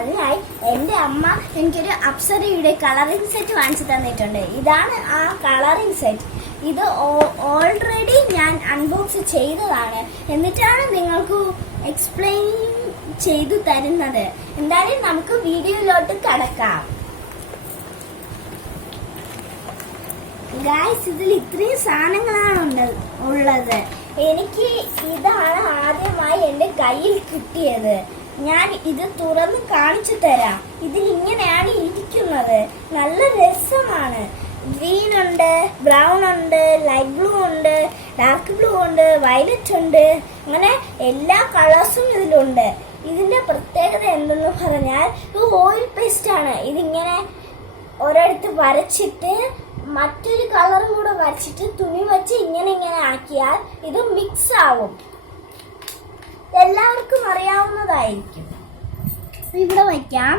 അതിനായി എൻ്റെ അമ്മ എനിക്കൊരു അപ്സരയുടെ കളറിംഗ് സെറ്റ് വാങ്ങിച്ചു തന്നിട്ടുണ്ട്. ഇതാണ് ആ കളറിംഗ് സെറ്റ്. ഇത് ഓൾറെഡി ഞാൻ അൺബോക്സ് ചെയ്തതാണ്. എന്നിട്ടാണ് നിങ്ങൾക്ക് എക്സ്പ്ലെയിൻ ചെയ്തു തരുന്നത്. എന്തായാലും നമുക്ക് വീഡിയോയിലോട്ട് കടക്കാം. ഗായ്സ്, ഇതിൽ ഇത്രയും സാധനങ്ങളാണ് ഉള്ളത്. എനിക്ക് ഇതാണ് ആദ്യമായി എൻ്റെ കയ്യിൽ കിട്ടിയത്. ഞാൻ ഇത് തുറന്ന് കാണിച്ചു തരാം. ഇതിലിങ്ങനെയാണ് ഇരിക്കുന്നത്. നല്ല രസമാണ്. ഗ്രീൻ ഉണ്ട്, ബ്രൗൺ ഉണ്ട്, ലൈറ്റ് ബ്ലൂ ഉണ്ട്, ഡാർക്ക് ബ്ലൂ ഉണ്ട്, വയലറ്റ് ഉണ്ട്. അങ്ങനെ എല്ലാ കളേഴ്സും ഇതിലുണ്ട്. ഇതിന്റെ പ്രത്യേകത എന്തെന്ന് പറഞ്ഞാൽ ഇത് ഓയിൽ പേസ്റ്റ് ആണ്. ഇതിങ്ങനെ ഒരിടത്ത് വരച്ചിട്ട് മറ്റൊരു കളറും കൂടെ വരച്ചിട്ട് തുണി വെച്ച് ഇങ്ങനെ ആക്കിയാൽ ഇത് മിക്സ് ആവും. എല്ലാവർക്കും അറിയാവുന്നതായിരിക്കും. ഇവിടെ വയ്ക്കാം.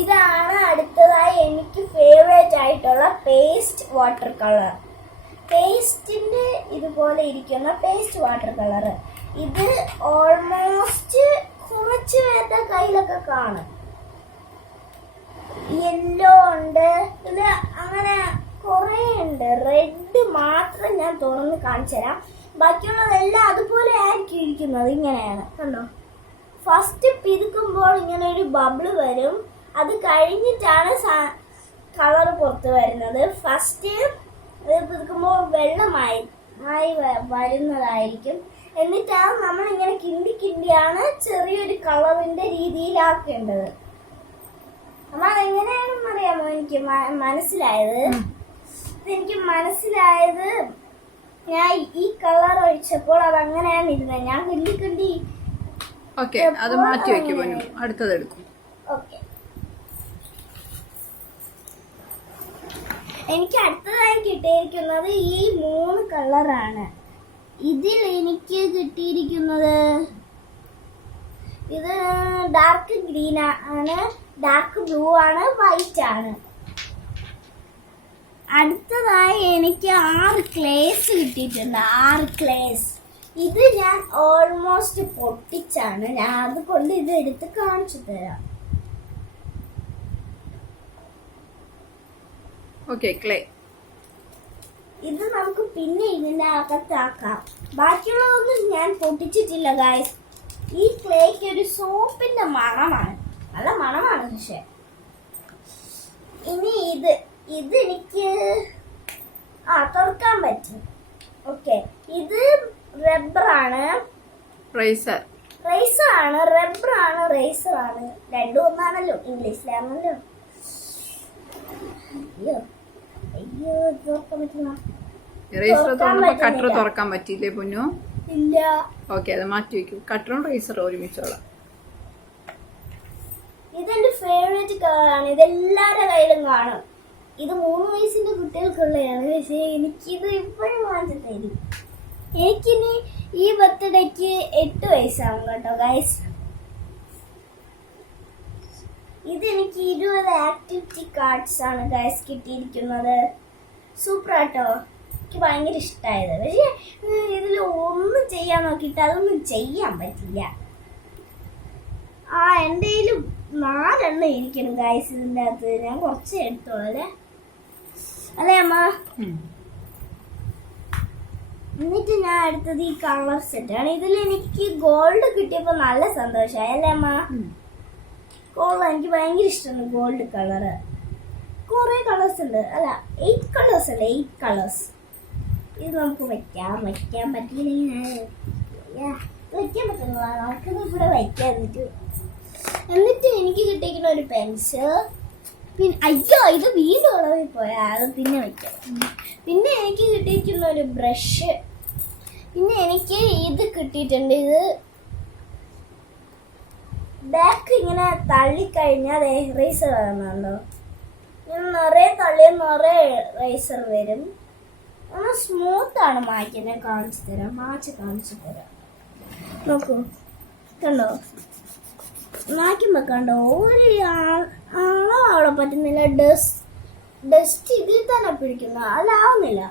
ഇതാണ് അടുത്തതായി എനിക്ക് ഫേവറേറ്റ് ആയിട്ടുള്ള പേസ്റ്റ് വാട്ടർ കളർ. പേസ്റ്റിന്റെ ഇതുപോലെ ഇരിക്കുന്ന പേസ്റ്റ് വാട്ടർ കളർ. ഇത് ഓൾമോസ്റ്റ് കുറച്ച് പേരുടെ കയ്യിലൊക്കെ കാണും. യെല്ലോ ഉണ്ട്, ഇത് അങ്ങനെ കുറേ ഉണ്ട്. റെഡ് മാത്രം ഞാൻ തുറന്ന് കാണിച്ചു തരാം. ബാക്കിയുള്ളതെല്ലാം അതുപോലെ ആയിരിക്കും ഇരിക്കുന്നത്. ഇങ്ങനെയാണ്, കണ്ടോ? ഫസ്റ്റ് പിതുക്കുമ്പോൾ ഇങ്ങനെ ഒരു ബബിള് വരും. അത് കഴിഞ്ഞിട്ടാണ് കളർ പുറത്ത് വരുന്നത്. ഫസ്റ്റ് പിതുക്കുമ്പോൾ വെള്ളമായി വരുന്നതായിരിക്കും. എന്നിട്ടാണ് നമ്മൾ ഇങ്ങനെ കിണ്ടിയാണ് ചെറിയൊരു കളറിന്റെ രീതിയിലാക്കേണ്ടത്. അമ്മ എങ്ങനെയാണെന്ന് അറിയാമോ? എനിക്ക് മനസ്സിലായത് എനിക്ക് മനസ്സിലായത് ഞാൻ ഈ കളർ ഒഴിച്ചപ്പോൾ അത് അങ്ങനെയാണ് ഇരുന്നത്. ഞാൻ കിണ്ടി അത് മാറ്റി വെക്കും. അടുത്തത് എടുക്കും. ഓക്കെ, എനിക്ക് അടുത്തതായി കിട്ടിയിരിക്കുന്നത് ഈ 3 കളറാണ്. ഇതിൽ എനിക്ക് കിട്ടിയിരിക്കുന്നത് ഇത് ഡാർക്ക് ഗ്രീൻ ആണ്, ഡാർക്ക് ബ്ലൂ ആണ്, വൈറ്റ് ആണ്. അടുത്തതായി എനിക്ക് 6 ക്ലേസ് കിട്ടിയിട്ടുണ്ട്. 6 ക്ലേസ്. ഇത് ഞാൻ ഓൾമോസ്റ്റ് പൊട്ടിച്ചാണ്. ഞാൻ അതുകൊണ്ട് ഇത് എടുത്ത് കാണിച്ചു തരാം. ക്ലേ. ഇത് നമുക്ക് പിന്നെ ഇതിന്റെ അകത്താക്കാം. ബാക്കിയുള്ളതൊന്നും ഞാൻ പൊട്ടിച്ചിട്ടില്ല ഗായ്സ്. ഈ ക്ലേക്ക് ഒരു സോപ്പിന്റെ മണമാണ്. നല്ല മണമാണ്. പക്ഷെ ഇനി ഇത് എനിക്ക് തുറക്കാൻ പറ്റും. ഓക്കെ, ഇത് റബ്ബറാണ്. റേസർ ആണ്, റബ്ബറാണ്, റേസർ ആണ്. രണ്ടും ഒന്നാണല്ലോ, ഇംഗ്ലീഷിലാണല്ലോ. അയ്യോ തുറക്കാൻ പറ്റുന്ന കട്ടർ തുറക്കാൻ പറ്റിയില്ലേ പൊന്നു? ഇല്ല. ഓക്കെ, അത് മാറ്റി വെക്കും. കട്ടറും റേസറും ഒരുമിച്ചോളാം. ഇതെന്റെ ഫേവറേറ്റ് കളറാണ്. ഇതെല്ലാരുടെ കയ്യിലും കാണും. ഇത് 3 വയസ്സിന്റെ കുട്ടികൾക്കുള്ളതാണ്. പക്ഷേ എനിക്കിത് ഇപ്പോഴും വാങ്ങിച്ചു തരും. എനിക്കിനി ഈ ബർത്ത്ഡേക്ക് 8 വയസ്സാവും കേട്ടോ ഗൈസ്. ഇതെനിക്ക് 20 ആക്ടിവിറ്റി കാർഡ്സ് ആണ് ഗൈസ് കിട്ടിയിരിക്കുന്നത്. സൂപ്പർ ആട്ടോ. എനിക്ക് ഭയങ്കര ഇഷ്ടമായത്. പക്ഷേ ഇതിൽ ഒന്നും ചെയ്യാൻ നോക്കിയിട്ട് അതൊന്നും ചെയ്യാൻ പറ്റില്ല. എൻ്റെ കയ്യിലും 4 എണ്ണം ഇരിക്കണം ഗൈസ് ഇതിൻ്റെ അകത്ത്. ഞാൻ കുറച്ച് എടുത്തോളൂ അല്ലേ അമ്മ? എന്നിട്ട് ഞാൻ അടുത്തത് ഈ കളർ സെറ്റാണ്. ഇതിൽ എനിക്ക് ഗോൾഡ് കിട്ടിയപ്പോൾ നല്ല സന്തോഷമായി അല്ലേ അമ്മ? ഗോൾഡ് എനിക്ക് ഭയങ്കര ഇഷ്ടമാണ്. ഗോൾഡ് കളറ് കുറെ കളേഴ്സ് ഉണ്ട്. അല്ല, 8 കളേഴ്സ് അല്ലേ? 8 കളേഴ്സ്. ഇത് നമുക്ക് വെക്കാൻ പറ്റിയില്ലെങ്കിൽ വെക്കാൻ പറ്റുന്നു. നമുക്കിത് ഇവിടെ വയ്ക്കാൻ പറ്റും. എന്നിട്ട് എനിക്ക് കിട്ടിയിരിക്കുന്ന ഒരു പെൻസിൽ. പിന്നെ അയ്യോ, ഇത് വീണ്ടും ഉളവിൽ പോയാൽ അത് പിന്നെ വെക്കാം. പിന്നെ എനിക്ക് കിട്ടിയിരിക്കുന്ന ഒരു ബ്രഷ്. പിന്നെ എനിക്ക് ഇത് കിട്ടിയിട്ടുണ്ട്. ഇത് ബാക്ക് ഇങ്ങനെ തള്ളിക്കഴിഞ്ഞാൽ റേസർ വരുന്നുണ്ടോ? ഞാൻ നിറയെ തള്ളിയ നിറയെ റേസർ വരും. ഒന്ന് സ്മൂത്താണ്. മായ്ക്കുന്നത് കാണിച്ചു തരാം. നോക്കൂ, കണ്ടോ? മായ്ക്കുമ്പോൾ കണ്ടോ ഒരു ആളോ അവിടെ പറ്റുന്നില്ല. ഡസ്റ്റ് ഇതിൽ തന്നെ പിടിക്കുന്നു, അതാവുന്നില്ല.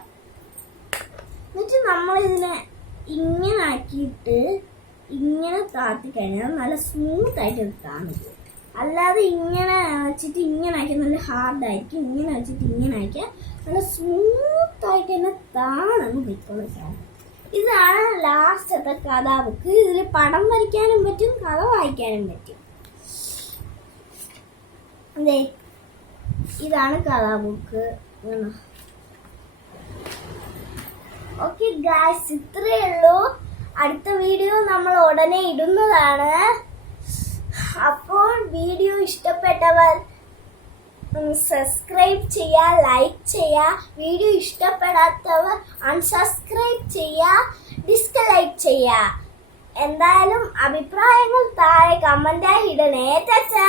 എന്നിട്ട് നമ്മളിതിനെ ഇങ്ങനെ ആക്കിയിട്ട് ഇങ്ങനെ താത്തി കഴിഞ്ഞാൽ നല്ല സ്മൂത്ത് ആയിട്ട് കാണിക്കും. അല്ലാതെ ഇങ്ങനെ വെച്ചിട്ട് ഇങ്ങനെ അയക്കാൻ നല്ല ഹാർഡായിരിക്കും. ഇങ്ങനെ വെച്ചിട്ട് ഇങ്ങനെ അയക്കാൻ നല്ല സ്മൂത്തായിട്ട് തന്നെ താണങ്ങ് പോയിക്കോളും സാധനം. ഇതാണ് ലാസ്റ്റത്തെ കഥാ ബുക്ക്. ഇതിൽ പടം വരയ്ക്കാനും പറ്റും, കഥ വായിക്കാനും പറ്റും. അതെ, ഇതാണ് കഥാ ബുക്ക്. ഓക്കെ ഗായ്സ്, ഇത്രയേ ഉള്ളൂ. അടുത്ത വീഡിയോ നമ്മൾ ഉടനെ ഇടുന്നതാണ്. അപ്പോൾ വീഡിയോ ഇഷ്ടപ്പെട്ടവർ സബ്സ്ക്രൈബ് ചെയ്യുക, ലൈക്ക് ചെയ്യുക. വീഡിയോ ഇഷ്ടപ്പെടാത്തവർ അൺസബ്സ്ക്രൈബ് ചെയ്യുക, ഡിസ്ലൈക്ക് ചെയ്യുക. എന്തായാലും അഭിപ്രായങ്ങൾ താഴെ കമന്റായി ഇടണേ. ടാറ്റാ.